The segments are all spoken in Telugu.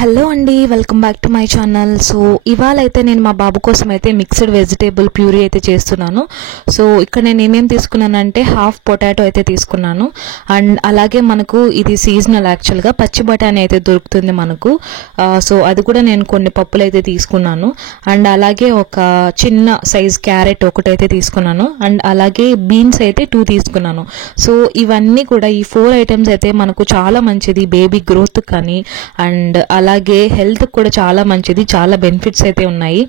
హలో అండి, welcome back to my channel. So ఇవాళ అయితే నేను మా బాబు కోసం అయితే మిక్స్డ్ వెజిటేబుల్ ప్యూరీ అయితే చేస్తున్నాను. సో ఇక్కడ నేను ఏమేమి తీసుకున్నానంటే హాఫ్ పొటాటో అయితే తీసుకున్నాను. అండ్ అలాగే మనకు ఇది సీజనల్, యాక్చువల్గా పచ్చి బఠానీ అయితే దొరుకుతుంది మనకు. సో అది కూడా నేను కొన్ని పప్పులు అయితే తీసుకున్నాను. అండ్ అలాగే ఒక చిన్న సైజ్ క్యారెట్ ఒకటైతే తీసుకున్నాను. అండ్ అలాగే బీన్స్ అయితే 2 తీసుకున్నాను. సో ఇవన్నీ కూడా ఈ 4 ఐటమ్స్ అయితే మనకు చాలా మంచిది బేబీ గ్రోత్ కానీ, అండ్ అలాగే హెల్త్ కూడా చాలా మంచిది, చాలా బెనిఫిట్స్ అయితే ఉన్నాయి.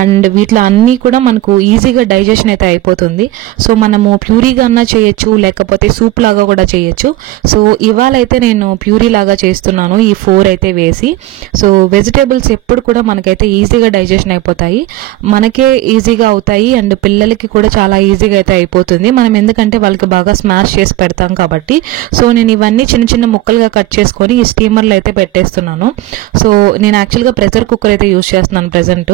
అండ్ వీటిలో అన్నీ కూడా మనకు ఈజీగా డైజెషన్ అయితే అయిపోతుంది. సో మనము ప్యూరీగా అన్నా చేయొచ్చు, లేకపోతే సూప్ లాగా కూడా చేయొచ్చు. సో ఇవాళ అయితే నేను ప్యూరీ లాగా చేస్తున్నాను, ఈ 4 అయితే వేసి. సో వెజిటేబుల్స్ ఎప్పుడు కూడా మనకైతే ఈజీగా డైజెషన్ అయిపోతాయి, మనకే ఈజీగా అవుతాయి, అండ్ పిల్లలకి కూడా చాలా ఈజీగా అయితే అయిపోతుంది. మనం ఎందుకంటే వాళ్ళకి బాగా స్మాష్ చేసి పెడతాం కాబట్టి. సో నేను ఇవన్నీ చిన్న చిన్న ముక్కలుగా కట్ చేసుకొని ఈ స్టీమర్లో అయితే పెట్టేస్తున్నాను. సో నేను యాక్చువల్గా ప్రెషర్ కుక్కర్ అయితే యూజ్ చేస్తున్నాను ప్రెజెంట్.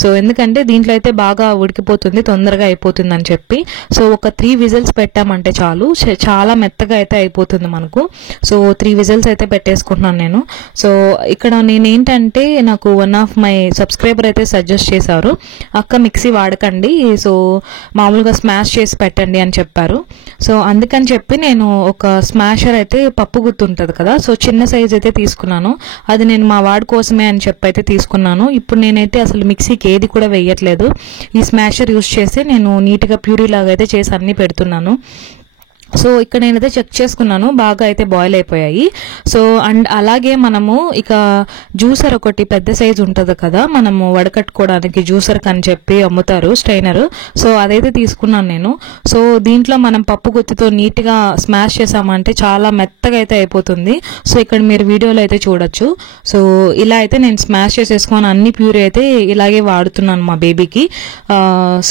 సో ఎందుకంటే దీంట్లో అయితే బాగా ఉడికిపోతుంది, తొందరగా అయిపోతుంది అని చెప్పి. సో ఒక 3 విజిల్స్ పెట్టామంటే చాలు, చాలా మెత్తగా అయితే అయిపోతుంది మనకు. సో 3 విజిల్స్ అయితే పెట్టేసుకుంటున్నాను నేను. సో ఇక్కడ నేనేంటంటే నాకు వన్ ఆఫ్ మై సబ్స్క్రైబర్ అయితే సజెస్ట్ చేశారు, అక్క మిక్సీ వాడకండి, సో మామూలుగా స్మాష్ చేసి పెట్టండి అని చెప్పారు. సో అందుకని చెప్పి నేను ఒక స్మాషర్ అయితే పప్పు గుత్తి ఉంటుంది కదా, సో చిన్న సైజ్ అయితే తీసుకున్నాను. అది నేను మా వాడి కోసమే అని చెప్పి అయితే తీసుకున్నాను. ఇప్పుడు నేనైతే అసలు మిక్సీకి ఏది కూడా వేయట్లేదు, ఈ స్మాషర్ యూజ్ చేసి నేను నీట్గా ప్యూరీ లాగా అయితే చేసి అన్ని పెడుతున్నాను. సో ఇక్కడ నేనైతే చెక్ చేసుకున్నాను, బాగా అయితే బాయిల్ అయిపోయాయి. సో అండ్ అలాగే మనము ఇక జ్యూసర్ ఒకటి పెద్ద సైజు ఉంటుంది కదా, మనము వడకట్టుకోవడానికి జ్యూసర్ కని చెప్పి అమ్ముతారు, స్ట్రైనర్. సో అదైతే తీసుకున్నాను నేను. సో దీంట్లో మనం పప్పు గుత్తితో నీట్గా స్మాష్ చేసామంటే చాలా మెత్తగా అయితే అయిపోతుంది. సో ఇక్కడ మీరు వీడియోలో అయితే చూడొచ్చు. సో ఇలా అయితే నేను స్మాష్ చేసేసుకొని అన్ని ప్యూరీ అయితే ఇలాగే వాడుతున్నాను మా బేబీకి.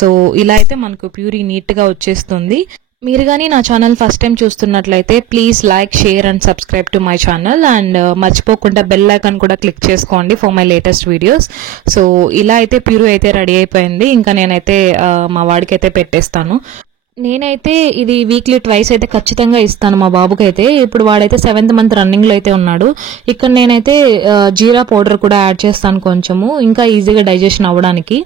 సో ఇలా అయితే మనకు ప్యూరీ నీట్గా వచ్చేస్తుంది. మీరు కానీ నా ఛానల్ ఫస్ట్ టైం చూస్తున్నట్లయితే please like, share and subscribe to my channel. And మర్చిపోకుండా బెల్ ఐకాన్ కూడా క్లిక్ చేసుకోండి for my latest videos. So ఇలా అయితే ప్యూరీ అయితే రెడీ అయిపోయింది. ఇంకా నేనైతే మా వాడికి అయితే పెట్టేస్తాను. నేనైతే ఇది వీక్లీ 2 అయితే ఖచ్చితంగా ఇస్తాను మా బాబుకి అయితే. ఇప్పుడు వాడైతే 7th మంత్ రన్నింగ్లో అయితే ఉన్నాడు. ఇక్కడ నేనైతే జీరా పౌడర్ కూడా యాడ్ చేస్తాను కొంచెము, ఇంకా ఈజీగా డైజెషన్ అవ్వడానికి.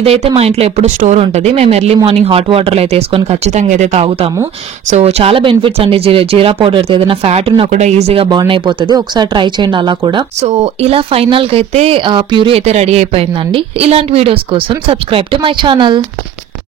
ఇదైతే మా ఇంట్లో ఎప్పుడు స్టోర్ ఉంటుంది, మేము ఎర్లీ మార్నింగ్ హాట్ వాటర్లో అయితే వేసుకొని ఖచ్చితంగా అయితే తాగుతాము. సో చాలా బెనిఫిట్స్ అండి జీరా పౌడర్. ఏదైనా ఫ్యాట్ ఉన్నా కూడా ఈజీగా బర్న్ అయిపోతుంది, ఒకసారి ట్రై చేయండి అలా కూడా. సో ఇలా ఫైనల్గా అయితే ప్యూరీ అయితే రెడీ అయిపోయిందండి. ఇలాంటి వీడియోస్ కోసం సబ్స్క్రైబ్ టు మై ఛానల్.